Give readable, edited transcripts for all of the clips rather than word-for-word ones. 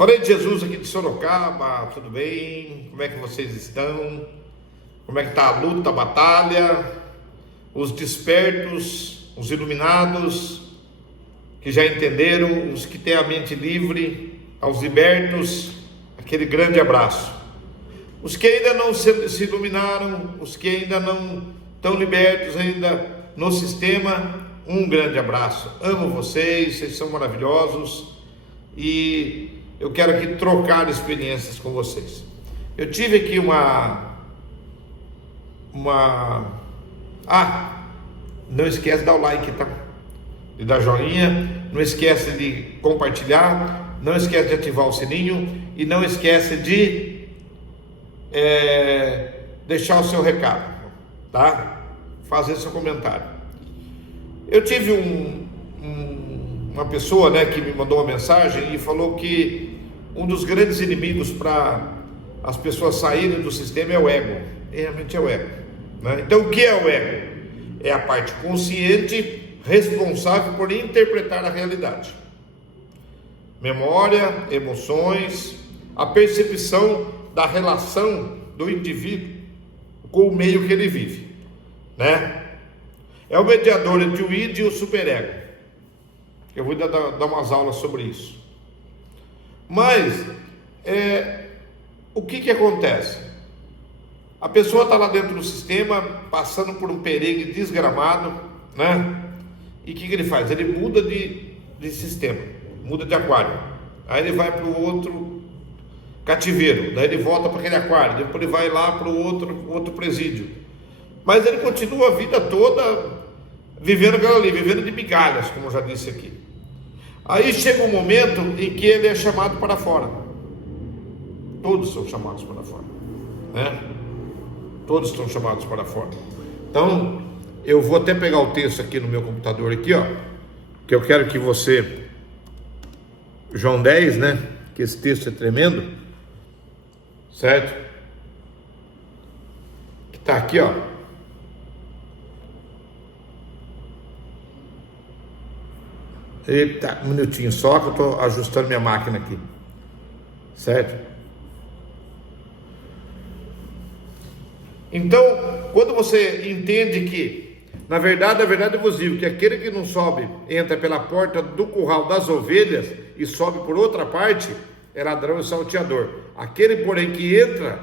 Falei de Jesus aqui de Sorocaba, tudo bem? Como é que vocês estão? Como é que está a luta, a batalha? Os despertos, os iluminados, que já entenderam, os que têm a mente livre, aos libertos, aquele grande abraço. Os que ainda não se iluminaram, os que ainda não estão libertos ainda no sistema, um grande abraço. Amo vocês, vocês são maravilhosos e eu quero aqui trocar experiências com vocês. Eu tive aqui não esquece de dar o like, tá? De dar joinha, não esquece de compartilhar, não esquece de ativar o sininho e não esquece de deixar o seu recado, tá? Fazer seu comentário. Eu tive uma pessoa, né, que me mandou uma mensagem e falou que um dos grandes inimigos para as pessoas saírem do sistema é o ego. Realmente é o ego, né? Então o que é o ego? É a parte consciente responsável por interpretar a realidade. Memória, emoções, a percepção da relação do indivíduo com o meio que ele vive, né? É o mediador entre o id e o superego. Eu vou dar umas aulas sobre isso. Mas o que acontece? A pessoa está lá dentro do sistema, passando por um perrengue desgramado, né? E o que ele faz? Ele muda de sistema, muda de aquário. Aí ele vai para o outro cativeiro, daí ele volta para aquele aquário, depois ele vai lá para o outro presídio. Mas ele continua a vida toda vivendo aquilo ali, vivendo de migalhas, como eu já disse aqui. Aí chega um momento em que ele é chamado para fora. Todos são chamados para fora, né? Todos estão chamados para fora. Então, eu vou até pegar o texto aqui no meu computador aqui, ó, que eu quero que você, João 10, né? Que esse texto é tremendo, certo? Que está aqui, ó. Eita, um minutinho só que eu estou ajustando minha máquina aqui, certo? Então, quando você entende que, na verdade eu vos digo que aquele que não sobe, entra pela porta do curral das ovelhas e sobe por outra parte, é ladrão e salteador. Aquele, porém, que entra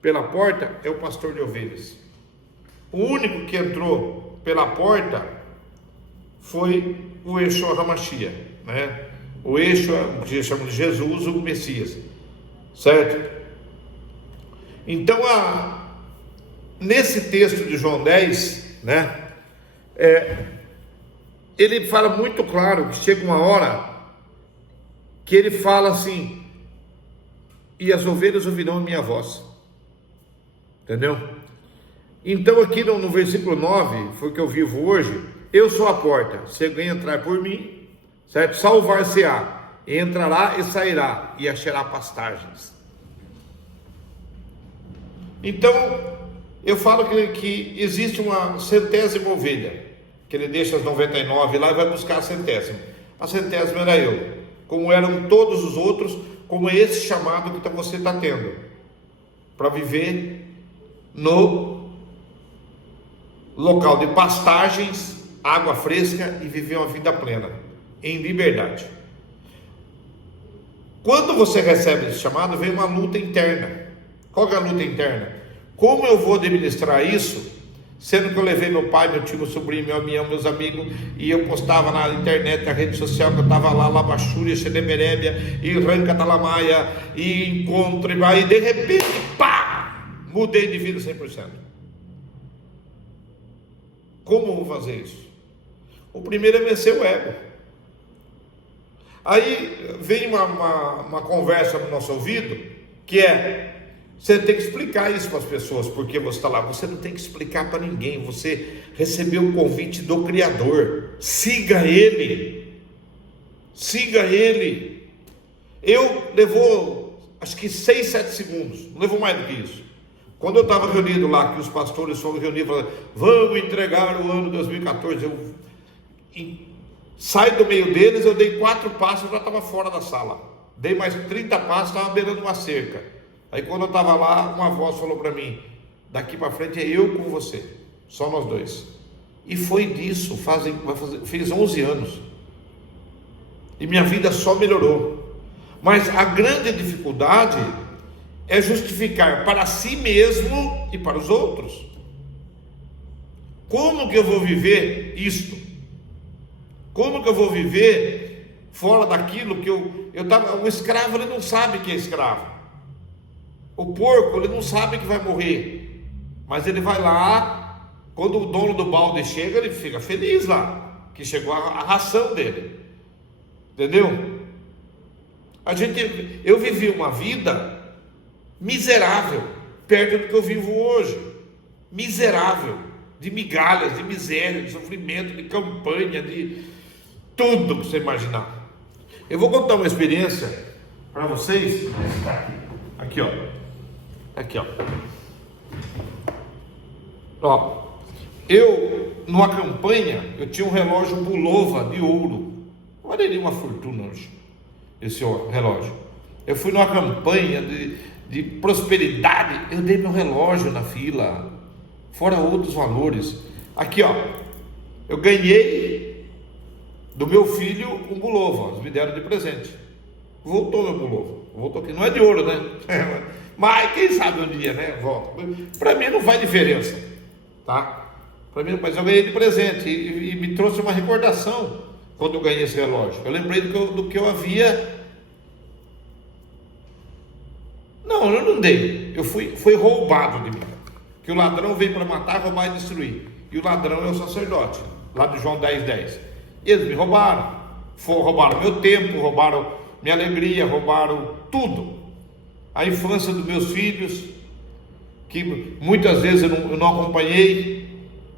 pela porta é o pastor de ovelhas. O único que entrou pela porta foi o Yeshua HaMashiach, né? O Yeshua, que chamamos de Jesus, o Messias, certo? Então, nesse texto de João 10, né? Ele fala muito claro que chega uma hora que ele fala assim: e as ovelhas ouvirão a minha voz, entendeu? Então aqui no versículo 9, foi o que eu vivo hoje. Eu sou a porta, se alguém entrar por mim, certo? Salvar-se-á, entrará e sairá, e achará pastagens. Então, eu falo que existe uma centésima ovelha, que ele deixa as 99 lá e vai buscar a centésima. A centésima era eu, como eram todos os outros, como é esse chamado que você está tendo, para viver no local de pastagens, água fresca e viver uma vida plena, em liberdade. Quando você recebe esse chamado, vem uma luta interna. Qual que é a luta interna? Como eu vou administrar isso, sendo que eu levei meu pai, meu tio, meu sobrinho, meu amigo, meus amigos, e eu postava na internet, na rede social, que eu estava lá, Labachúria, Xeneberébia, e Ranca Talamaia, e encontro, e vai, e de repente, pá, mudei de vida 100%. Como eu vou fazer isso? O primeiro é vencer o ego. Aí vem uma conversa no nosso ouvido, que você tem que explicar isso para as pessoas, porque você está lá. Você não tem que explicar para ninguém. Você recebeu o convite do Criador. Siga Ele. Siga Ele. Levou acho que 6, 7 segundos. Não levou mais do que isso. Quando eu estava reunido lá, que os pastores foram reunidos, falando: vamos entregar o ano 2014. Eu saí do meio deles, eu dei 4 passos e já estava fora da sala. Dei mais 30 passos, estava beirando uma cerca. Aí quando eu estava lá, uma voz falou para mim: daqui para frente é eu com você, só nós dois. E foi disso, fez 11 anos. E minha vida só melhorou. Mas a grande dificuldade é justificar para si mesmo e para os outros. Como que eu vou viver isto? Como que eu vou viver fora daquilo que eu tava? O escravo, ele não sabe que é escravo. O porco, ele não sabe que vai morrer. Mas ele vai lá, quando o dono do balde chega, ele fica feliz lá, que chegou a ração dele. Entendeu? Eu vivi uma vida miserável, perto do que eu vivo hoje. Miserável, de migalhas, de miséria, de sofrimento, de campanha, de tudo que você imaginar. Eu vou contar uma experiência para vocês. Aqui, ó. Aqui, ó. Ó, eu, numa campanha, eu tinha um relógio Bulova de ouro. Valeria uma fortuna hoje, esse relógio. Eu fui numa campanha de prosperidade, eu dei meu relógio na fila, fora outros valores. Aqui, ó, eu ganhei do meu filho um Bulova, eles me deram de presente. Voltou meu Bulova, voltou aqui, não é de ouro, né? Mas quem sabe um dia, né? Volta. Para mim não faz diferença, tá? Para mim, mas eu ganhei de presente e me trouxe uma recordação quando eu ganhei esse relógio. Eu lembrei do que eu havia. Não, eu não dei. Foi roubado de mim. Que o ladrão veio para matar, roubar e destruir. E o ladrão é o sacerdote, lá de João 10:10. Eles me roubaram. Roubaram meu tempo, roubaram minha alegria, roubaram tudo. A infância dos meus filhos, que muitas vezes eu não acompanhei.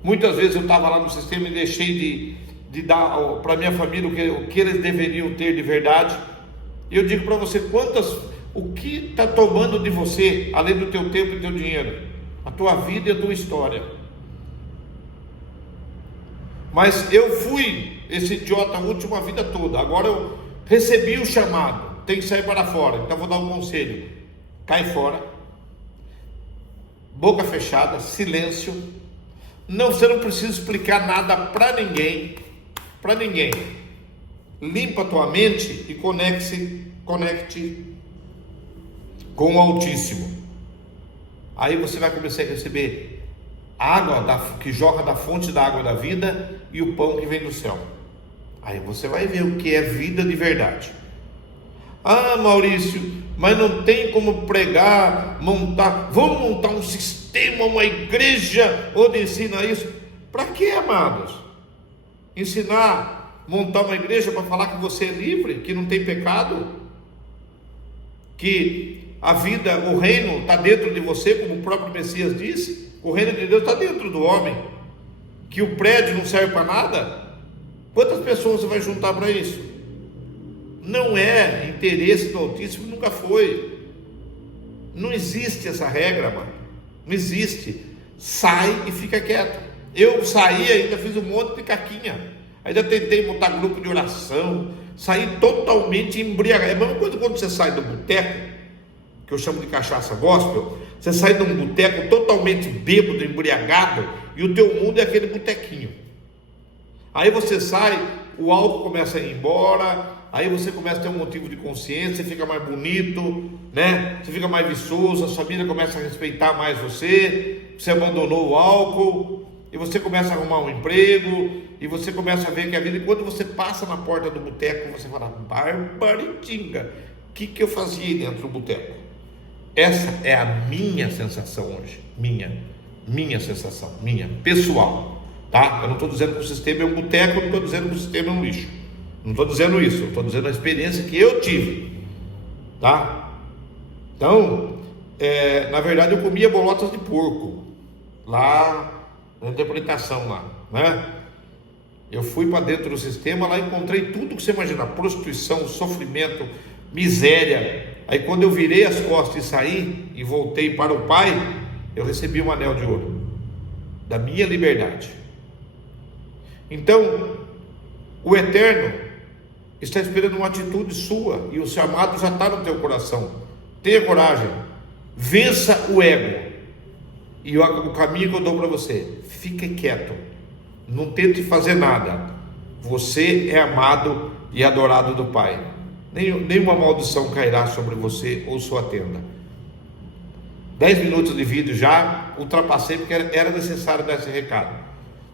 Muitas vezes eu estava lá no sistema e deixei de dar para minha família o que eles deveriam ter de verdade. E eu digo para você, o que está tomando de você, além do teu tempo e teu dinheiro? A tua vida e a tua história. Mas eu fui esse idiota a última vida toda. Agora eu recebi o chamado, tem que sair para fora. Então vou dar um conselho: cai fora, boca fechada, silêncio. Não, você não precisa explicar nada para ninguém. Para ninguém. Limpa a tua mente e conecte com o Altíssimo. Aí você vai começar a receber água que jorra da fonte da água da vida e o pão que vem do céu. Aí você vai ver o que é vida de verdade. Ah, Maurício, mas não tem como pregar, vamos montar um sistema, uma igreja onde ensina isso. Para quê, amados? Ensinar, montar uma igreja para falar que você é livre, que não tem pecado, que a vida, o reino está dentro de você, como o próprio Messias disse. O reino de Deus está dentro do homem, que o prédio não serve para nada. Quantas pessoas você vai juntar para isso? Não é interesse do Altíssimo, nunca foi. Não existe essa regra, mano. Não existe. Sai e fica quieto. Eu saí, ainda fiz um monte de caquinha, ainda tentei montar grupo de oração, saí totalmente embriagado. É a mesma coisa quando você sai do boteco, que eu chamo de cachaça gospel. Você sai de um boteco totalmente bêbado, embriagado, e o teu mundo é aquele botequinho. Aí você sai, o álcool começa a ir embora, aí você começa a ter um motivo de consciência, fica mais bonito, né? Você fica mais viçoso, a família começa a respeitar mais você abandonou o álcool, e você começa a arrumar um emprego, e você começa a ver que a vida, e quando você passa na porta do boteco, você fala: barbaritinga, o que eu fazia aí dentro do boteco? Essa é a minha sensação hoje, minha sensação, pessoal, tá? Eu não estou dizendo que o sistema é um boteco, eu não estou dizendo que o sistema é um lixo, não estou dizendo isso, eu estou dizendo a experiência que eu tive, tá? Então, na verdade eu comia bolotas de porco, lá na interpretação lá, né? Eu fui para dentro do sistema, lá encontrei tudo que você imagina: prostituição, sofrimento, miséria. Aí quando eu virei as costas e saí e voltei para o Pai, eu recebi um anel de ouro da minha liberdade. Então o Eterno, está esperando uma atitude sua, e o chamado já está no teu coração. Tenha coragem, vença o ego, e o caminho que eu dou para você: fique quieto, não tente fazer nada. Você é amado e adorado do Pai. Nenhuma maldição cairá sobre você ou sua tenda. 10 minutos de vídeo já ultrapassei, porque era necessário dar esse recado.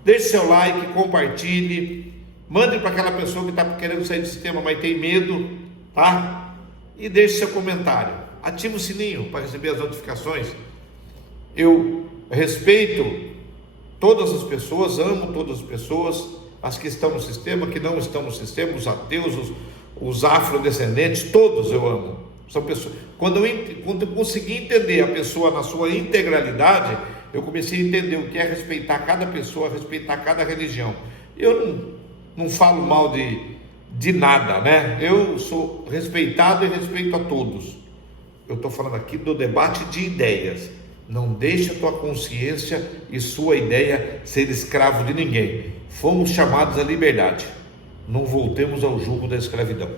Deixe seu like, compartilhe, mande para aquela pessoa que está querendo sair do sistema, mas tem medo, tá? E deixe seu comentário. Ative o sininho para receber as notificações. Eu respeito todas as pessoas, amo todas as pessoas, as que estão no sistema, que não estão no sistema, os ateus, os afrodescendentes, todos eu amo. São pessoas. Quando eu consegui entender a pessoa na sua integralidade, eu comecei a entender o que é respeitar cada pessoa, respeitar cada religião. Eu não falo mal de nada, né? Eu sou respeitado e respeito a todos. Eu estou falando aqui do debate de ideias. Não deixe a tua consciência e sua ideia ser escravo de ninguém. Fomos chamados à liberdade. Não voltemos ao jugo da escravidão.